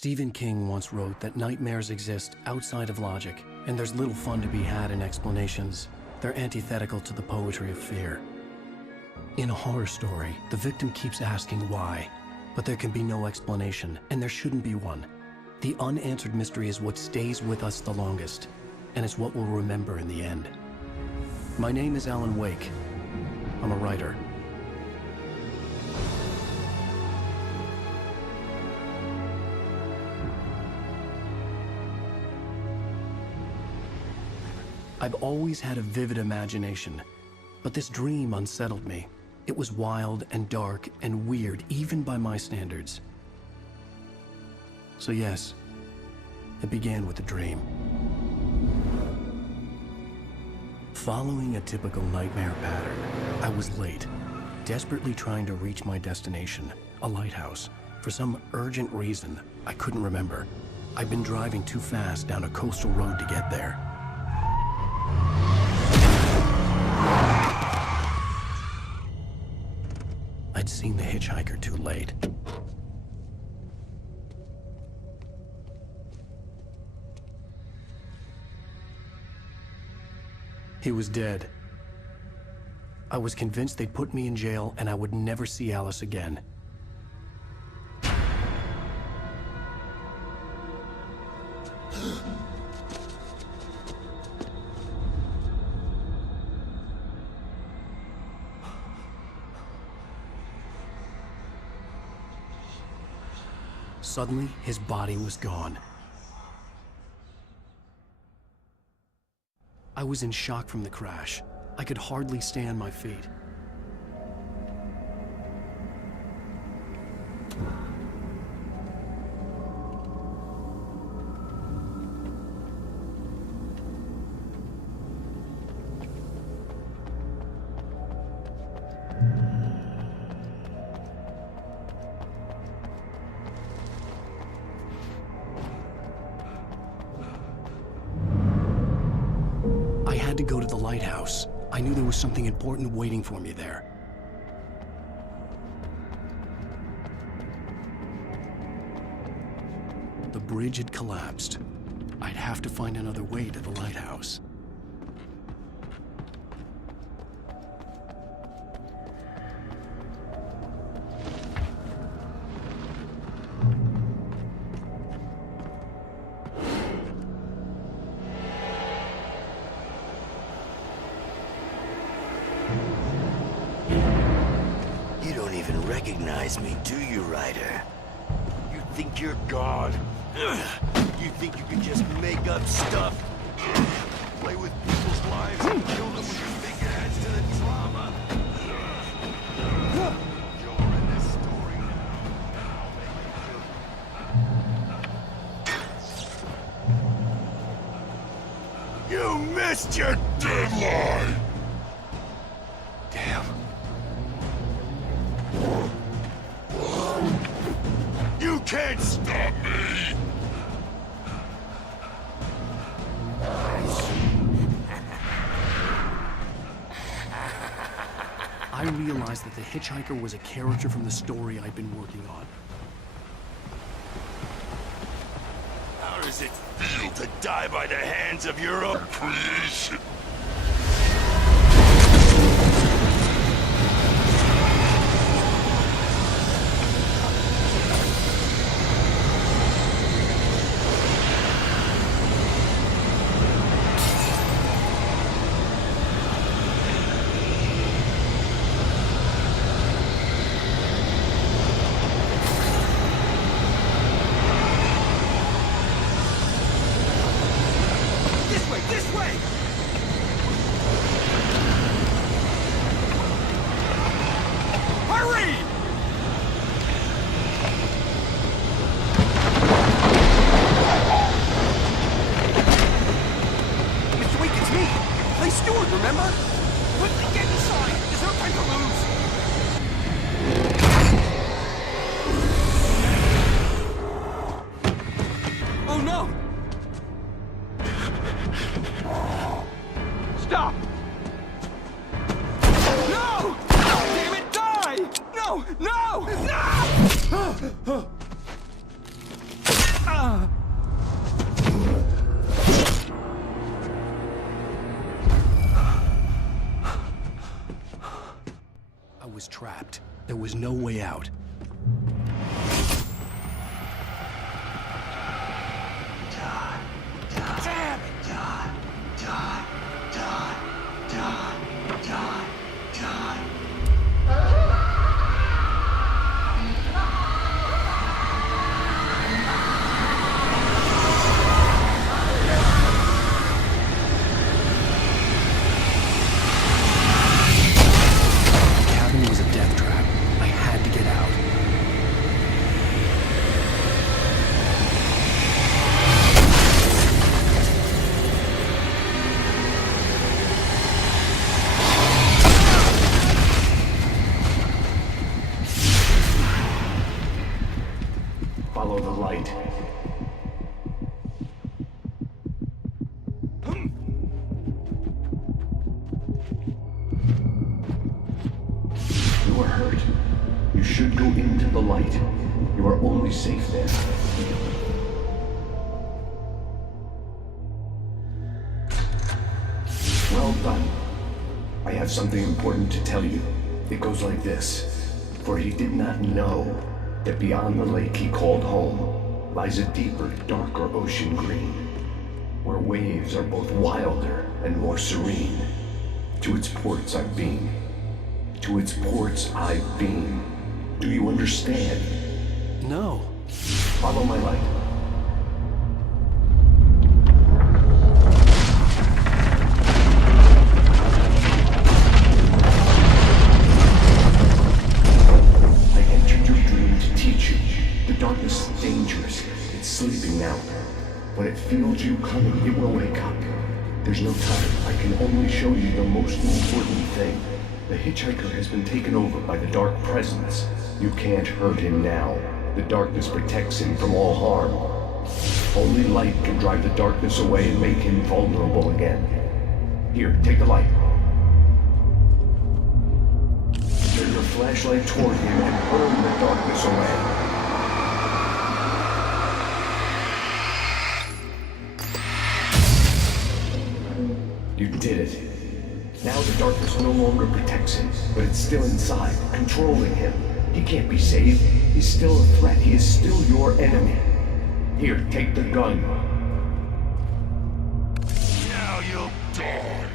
Stephen King once wrote that nightmares exist outside of logic, and there's little fun to be had in explanations. They're antithetical to the poetry of fear. In a horror story, the victim keeps asking why, but there can be no explanation, and there shouldn't be one. The unanswered mystery is what stays with us the longest, and it's what we'll remember in the end. My name is Alan Wake. I'm a writer. I've always had a vivid imagination, but this dream unsettled me. It was wild and dark and weird, even by my standards. So yes, it began with a dream. Following a typical nightmare pattern, I was late, desperately trying to reach my destination, a lighthouse. For some urgent reason, I couldn't remember. I'd been driving too fast down a coastal road to get there. I'd seen the hitchhiker too late. He was dead. I was convinced they'd put me in jail and I would never see Alice again. Suddenly, his body was gone. I was in shock from the crash. I could hardly stay on my feet. I had to go to the lighthouse. I knew there was something important waiting for me there. The bridge had collapsed. I'd have to find another way to the lighthouse. You don't even recognize me, do you, Ryder? You think you're God? You think you can just make up stuff? Play with people's lives and kill them with your big adds to the drama? You're in this story now. You missed your deadline! Damn. You can't stop me! I realized that the hitchhiker was a character from the story I'd been working on. How does it feel to die by the hands of your own creation? This way! Hurry! Mr. Wake, it's me! Play steward, remember? Quickly get inside! There's no time to lose! Oh no! Stop! No! Damn it, die! No! No! No! trapped. There was no way out. Follow the light. You are hurt. You should go into the light. You are only safe there. Well done. I have something important to tell you. It goes like this. For he did not know that beyond the lake he called home lies a deeper, darker ocean green, where waves are both wilder and more serene. To its ports I've been. To its ports I've been. Do you understand? No. Follow my light. Darkness is dangerous. It's sleeping now. When it feels you coming, it will wake up. There's no time. I can only show you the most important thing. The hitchhiker has been taken over by the dark presence. You can't hurt him now. The darkness protects him from all harm. Only light can drive the darkness away and make him vulnerable again. Here, take the light. Turn your flashlight toward him and burn the darkness away. You did it. Now the darkness no longer protects him, but it's still inside, controlling him. He can't be saved. He's still a threat. He is still your enemy. Here, take the gun. Now you'll die.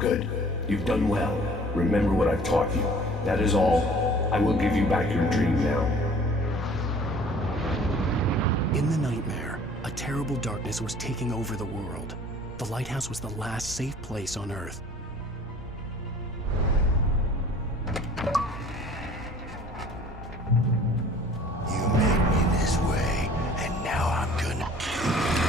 Good. You've done well. Remember what I've taught you. That is all. I will give you back your dream now. In the nightmare, a terrible darkness was taking over the world. The lighthouse was the last safe place on Earth. You made me this way, and now I'm gonna kill you.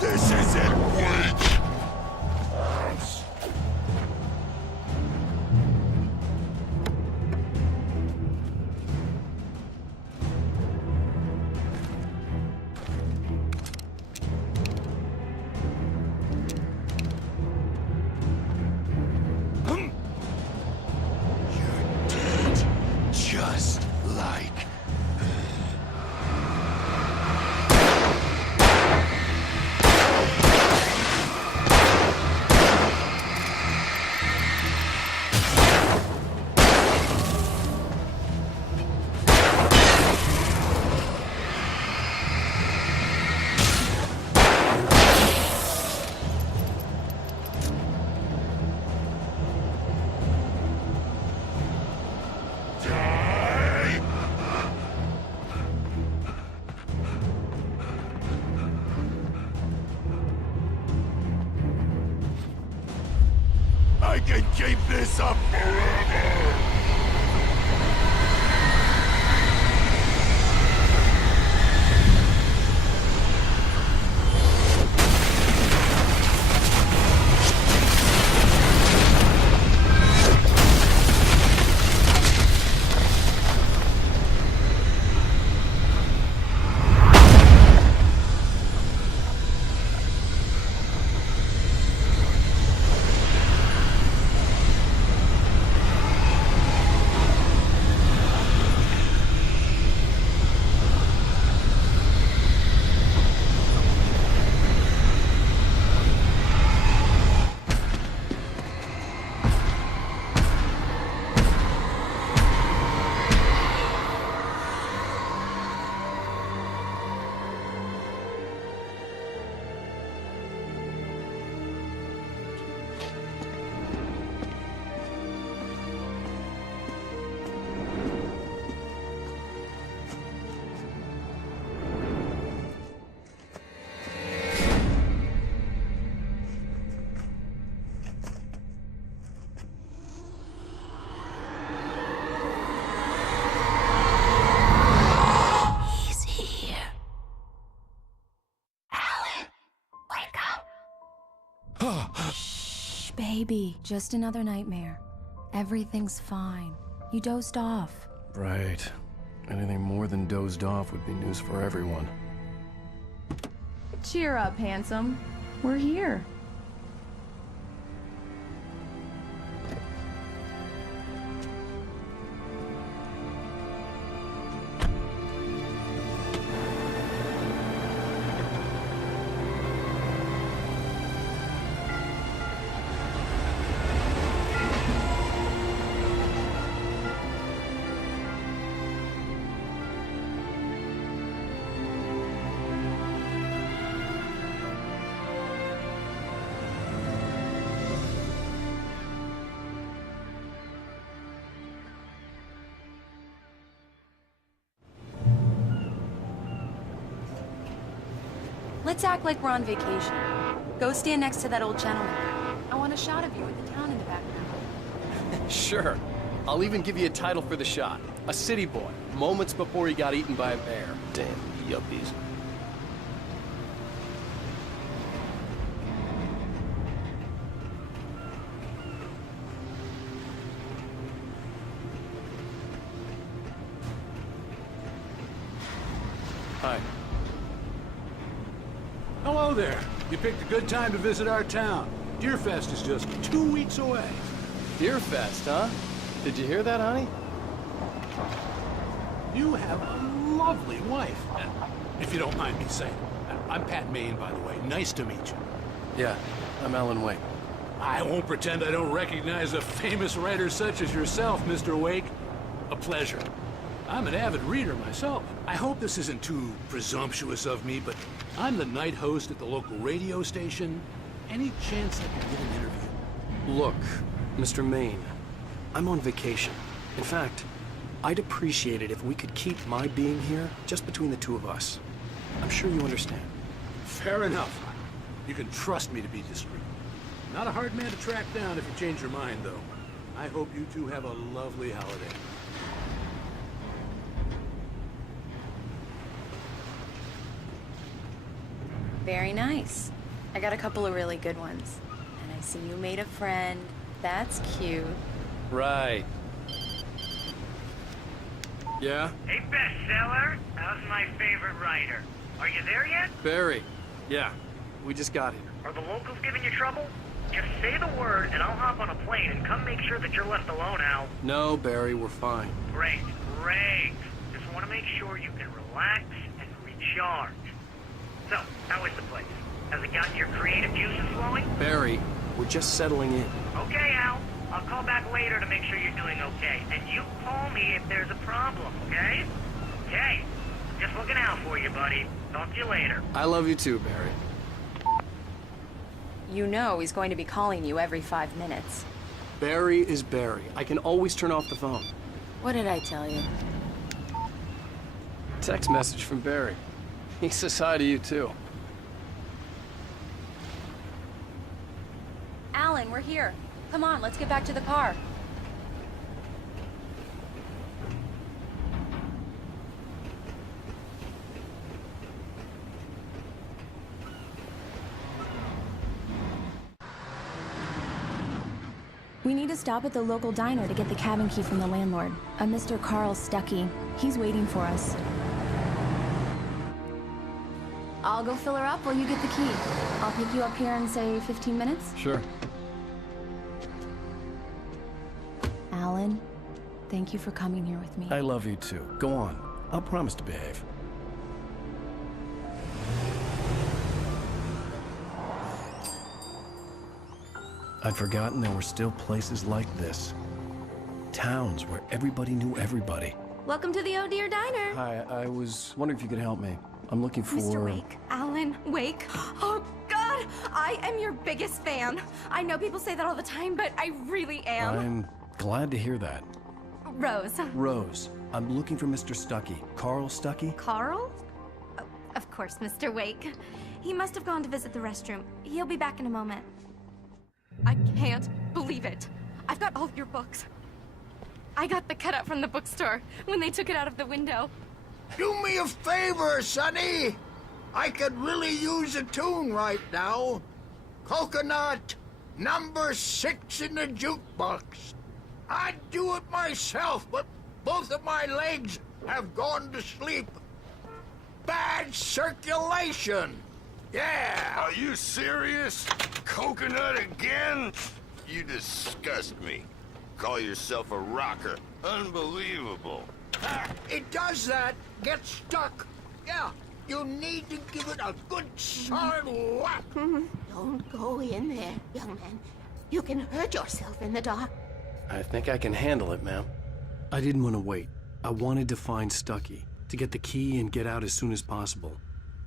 This isn't weak! You're dead, just like... I can keep this up forever! Shh, baby. Just another nightmare. Everything's fine. You dozed off. Right. Anything more than dozed off would be news for everyone. Cheer up, handsome. We're here. Let's act like we're on vacation. Go stand next to that old gentleman. I want a shot of you with the town in the background. Sure. I'll even give you a title for the shot. A city boy, moments before he got eaten by a bear. Damn yuppies. Hi. Hello there. You picked a good time to visit our town. Deerfest is just 2 weeks away. Deerfest, huh? Did you hear that, honey? You have a lovely wife, if you don't mind me saying. I'm Pat Maine, by the way. Nice to meet you. Yeah, I'm Alan Wake. I won't pretend I don't recognize a famous writer such as yourself, Mr. Wake. A pleasure. I'm an avid reader myself. I hope this isn't too presumptuous of me, but I'm the night host at the local radio station. Any chance I can get an interview? Look, Mr. Maine, I'm on vacation. In fact, I'd appreciate it if we could keep my being here just between the two of us. I'm sure you understand. Fair enough. You can trust me to be discreet. Not a hard man to track down if you change your mind, though. I hope you two have a lovely holiday. Very nice. I got a couple of really good ones. And I see you made a friend. That's cute. Right. Yeah? Hey, bestseller. How's my favorite writer? Are you there yet? Barry. Yeah, we just got here. Are the locals giving you trouble? Just say the word and I'll hop on a plane and come make sure that you're left alone, Al. No, Barry, we're fine. Great, great. Just want to make sure you can relax and recharge. So, how is the place? Has it gotten your creative juices flowing? Barry, we're just settling in. Okay, Al. I'll call back later to make sure you're doing okay. And you call me if there's a problem, okay? Okay. Just looking out for you, buddy. Talk to you later. I love you too, Barry. You know he's going to be calling you every 5 minutes. Barry is Barry. I can always turn off the phone. What did I tell you? Text message from Barry. He says hi to you too. Alan, we're here. Come on, let's get back to the car. We need to stop at the local diner to get the cabin key from the landlord, a Mr. Carl Stuckey. He's waiting for us. I'll go fill her up while you get the key. I'll pick you up here in, say, 15 minutes? Sure. Alan, thank you for coming here with me. I love you too. Go on. I'll promise to behave. I'd forgotten there were still places like this. Towns where everybody knew everybody. Welcome to the Oh Dear Diner. Hi, I was wondering if you could help me. I'm looking for... Mr. Wake. Alan Wake. Oh, God! I am your biggest fan. I know people say that all the time, but I really am. I'm glad to hear that. Rose. Rose, I'm looking for Mr. Stuckey. Carl Stuckey? Carl? Oh, of course, Mr. Wake. He must have gone to visit the restroom. He'll be back in a moment. I can't believe it. I've got all of your books. I got the cutout from the bookstore when they took it out of the window. Do me a favor, Sonny. I could really use a tune right now. Coconut, number 6 in the jukebox. I'd do it myself, but both of my legs have gone to sleep. Bad circulation. Yeah. Are you serious? Coconut again? You disgust me. Call yourself a rocker. Unbelievable. It does that. Get stuck. Yeah. You need to give it a good solid whack. Don't go in there, young man. You can hurt yourself in the dark. I think I can handle it, ma'am. I didn't want to wait. I wanted to find Stucky, to get the key and get out as soon as possible.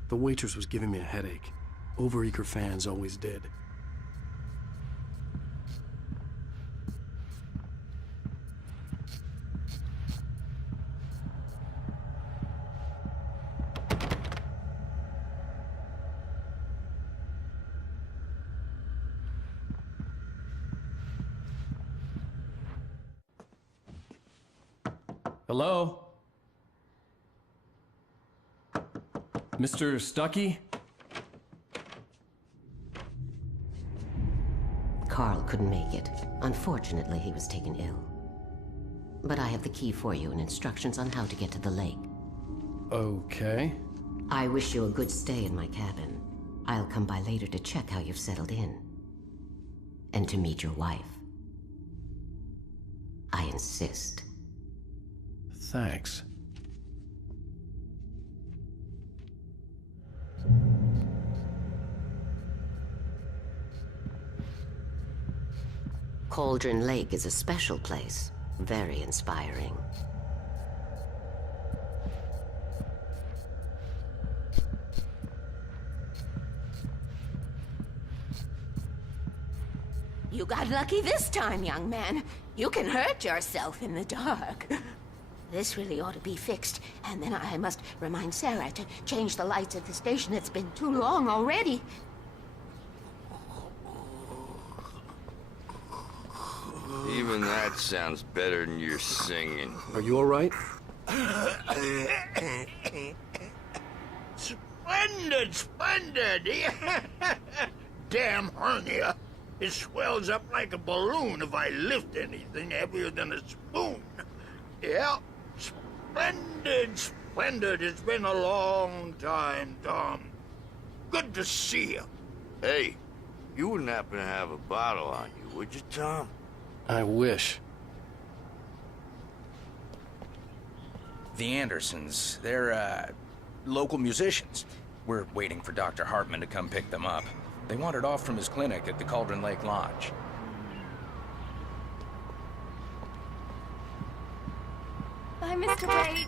The waitress was giving me a headache. Overeager fans always did. Hello? Mr. Stucky? Carl couldn't make it. Unfortunately, he was taken ill. But I have the key for you and instructions on how to get to the lake. Okay. I wish you a good stay in my cabin. I'll come by later to check how you've settled in. And to meet your wife. I insist. Thanks. Cauldron Lake is a special place. Very inspiring. You got lucky this time, young man. You can hurt yourself in the dark. This really ought to be fixed, and then I must remind Sarah to change the lights at the station. It's been too long already. Even that sounds better than your singing. Are you all right? Splendid, splendid. Damn hernia. It swells up like a balloon if I lift anything heavier than a spoon. Yeah. Splendid, splendid. It's been a long time, Tom. Good to see you. Hey, you wouldn't happen to have a bottle on you, would you, Tom? I wish. The Andersons, they're, local musicians. We're waiting for Dr. Hartman to come pick them up. They wandered off from his clinic at the Cauldron Lake Lodge. Bye, Mr. Wake.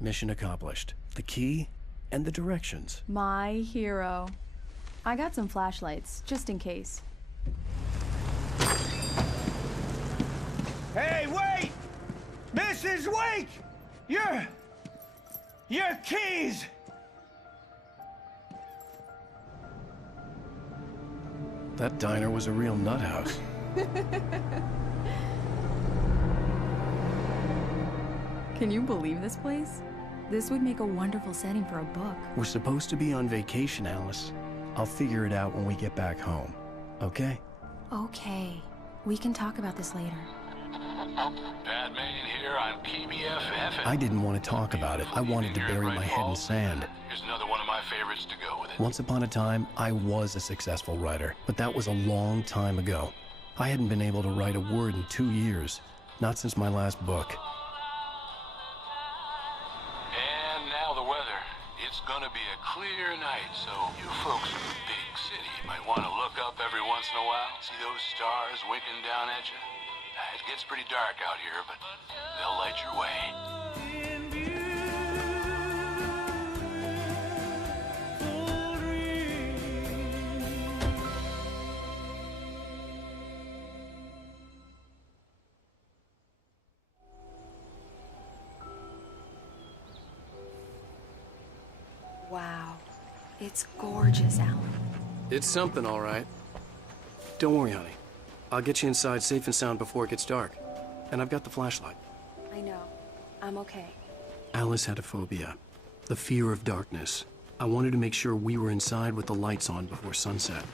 Mission accomplished. The key and the directions. My hero. I got some flashlights, just in case. Hey, wait! Mrs. Wake! Your keys! That diner was a real nut house. Can you believe this place? This would make a wonderful setting for a book. We're supposed to be on vacation, Alice. I'll figure it out when we get back home. Okay? Okay. We can talk about this later. Bad man here on PBFF. I didn't want to talk about it. I wanted to bury my head in sand. Here's another one of my favorites to go with it. Once upon a time, I was a successful writer, but that was a long time ago. I hadn't been able to write a word in 2 years, not since my last book. And now the weather. It's gonna be a clear night, so you folks in the big city might want to look up every once in a while, see those stars winking down at you. It gets pretty dark out here, but they'll light your way. Wow. It's gorgeous, Alan. It's something, all right. Don't worry, honey. I'll get you inside safe and sound before it gets dark. And I've got the flashlight. I know. I'm okay. Alice had a phobia. The fear of darkness. I wanted to make sure we were inside with the lights on before sunset.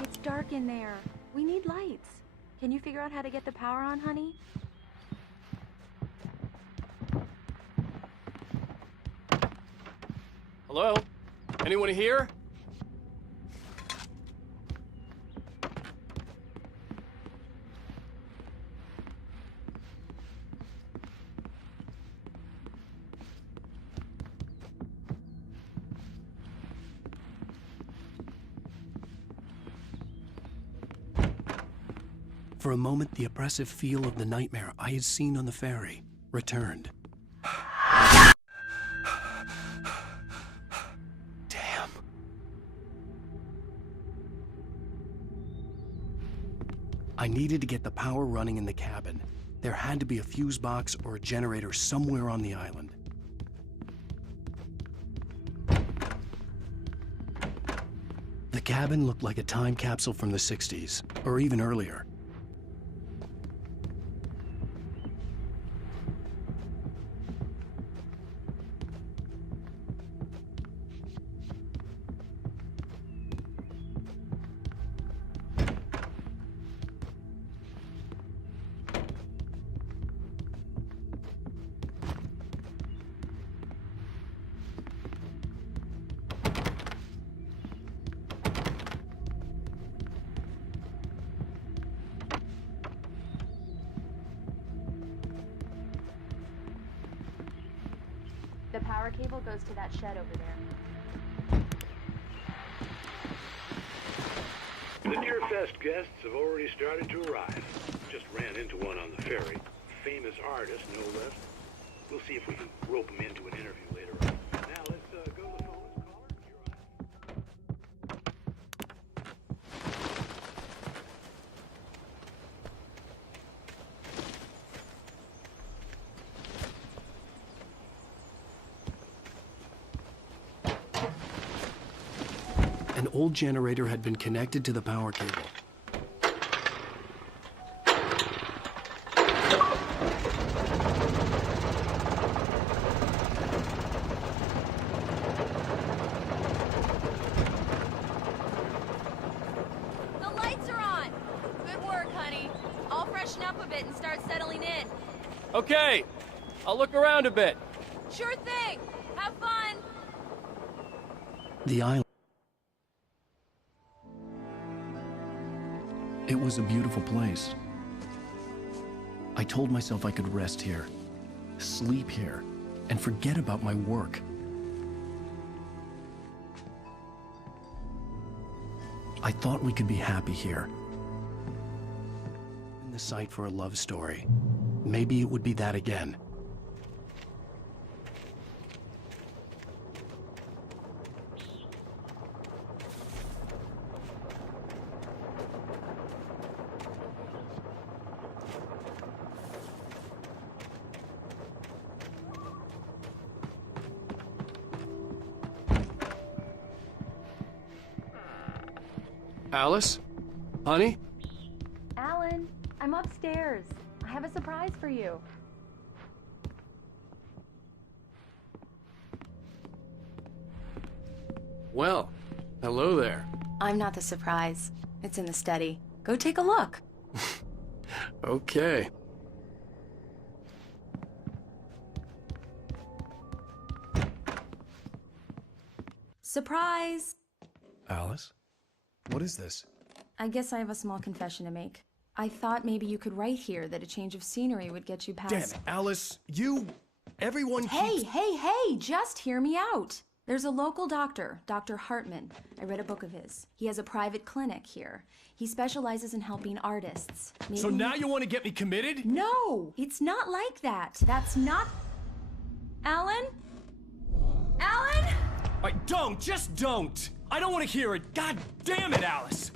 It's dark in there. We need lights. Can you figure out how to get the power on, honey? Hello? Anyone here? For a moment, the oppressive feel of the nightmare I had seen on the ferry returned. Damn. I needed to get the power running in the cabin. There had to be a fuse box or a generator somewhere on the island. The cabin looked like a time capsule from the 60s, or even earlier. The power cable goes to that shed over there. The Deerfest guests have already started to arrive. Just ran into one on the ferry. Famous artist, no less. We'll see if we can rope him into an interview later on. Now let's go to the phone. An old generator had been connected to the power cable. The lights are on! Good work, honey. I'll freshen up a bit and start settling in. Okay, I'll look around a bit. Sure thing! Have fun! The island. It was a beautiful place. I told myself I could rest here, sleep here, and forget about my work. I thought we could be happy here. In the site for a love story. Maybe it would be that again. Alice? Honey? Alan, I'm upstairs. I have a surprise for you. Well, hello there. I'm not the surprise. It's in the study. Go take a look. Okay. Surprise! Alice? What is this? I guess I have a small confession to make. I thought maybe you could write here that a change of scenery would get you past... Damn it, Alice, you... Everyone Hey, hey, just hear me out. There's a local doctor, Dr. Hartman. I read a book of his. He has a private clinic here. He specializes in helping artists. Maybe... So now you want to get me committed? No, it's not like that. That's not... Alan? Alan? Just don't! I don't want to hear it. God damn it, Alice!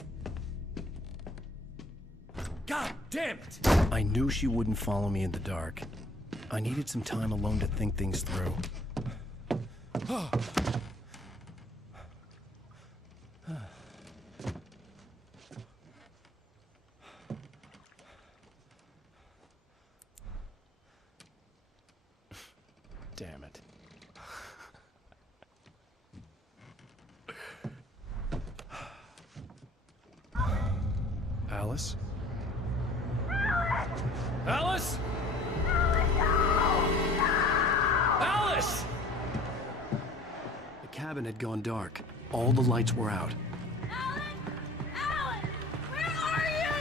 God damn it! I knew she wouldn't follow me in the dark. I needed some time alone to think things through. Damn it. Alice? Alice? Alice! The cabin had gone dark. All the lights were out. Alan! Where are you?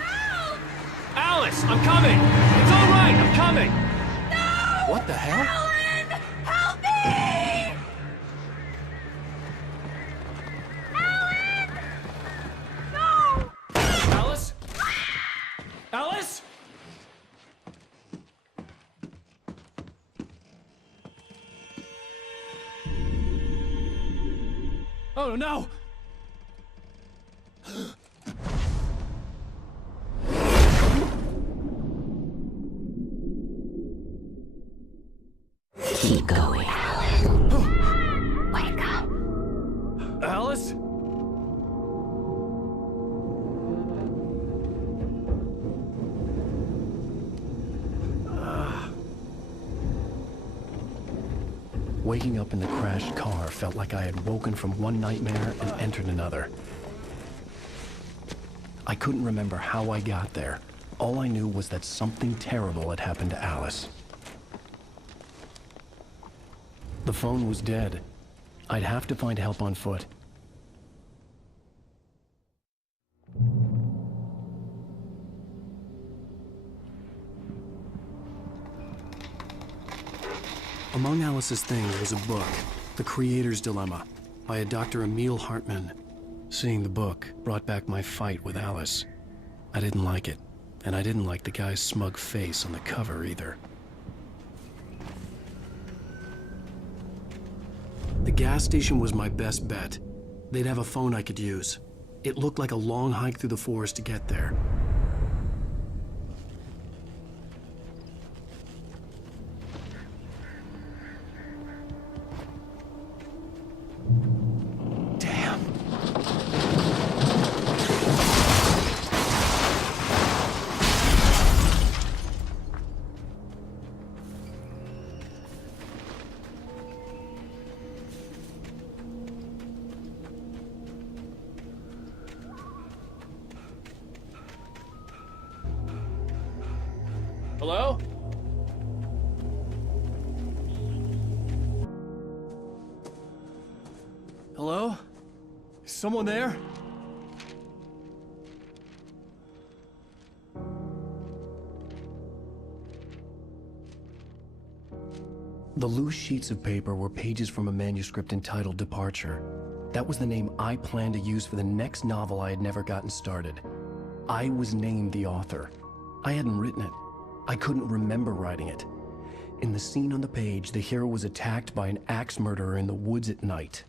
Help! Alice, I'm coming! It's all right, I'm coming! No! What the hell? Alan! Help me! Alan! No! Alice? Alice? Oh no! Keep going, Alan. Wake up. Alice? Waking up in the crashed car felt like I had woken from one nightmare and entered another. I couldn't remember how I got there. All I knew was that something terrible had happened to Alice. The phone was dead. I'd have to find help on foot. Among Alice's things was a book, The Creator's Dilemma, by a Dr. Emil Hartman. Seeing the book brought back my fight with Alice. I didn't like it, and I didn't like the guy's smug face on the cover either. The gas station was my best bet. They'd have a phone I could use. It looked like a long hike through the forest to get there. Damn. Hello? Hello? Is someone there? The loose sheets of paper were pages from a manuscript entitled Departure. That was the name I planned to use for the next novel I had never gotten started. I was named the author. I hadn't written it. I couldn't remember writing it. In the scene on the page, the hero was attacked by an axe murderer in the woods at night.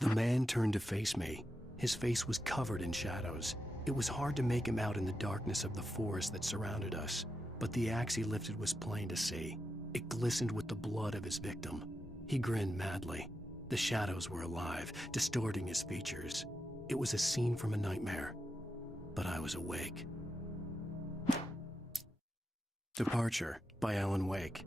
The man turned to face me. His face was covered in shadows. It was hard to make him out in the darkness of the forest that surrounded us, but the axe he lifted was plain to see. It glistened with the blood of his victim. He grinned madly. The shadows were alive, distorting his features. It was a scene from a nightmare, but I was awake. Departure by Alan Wake.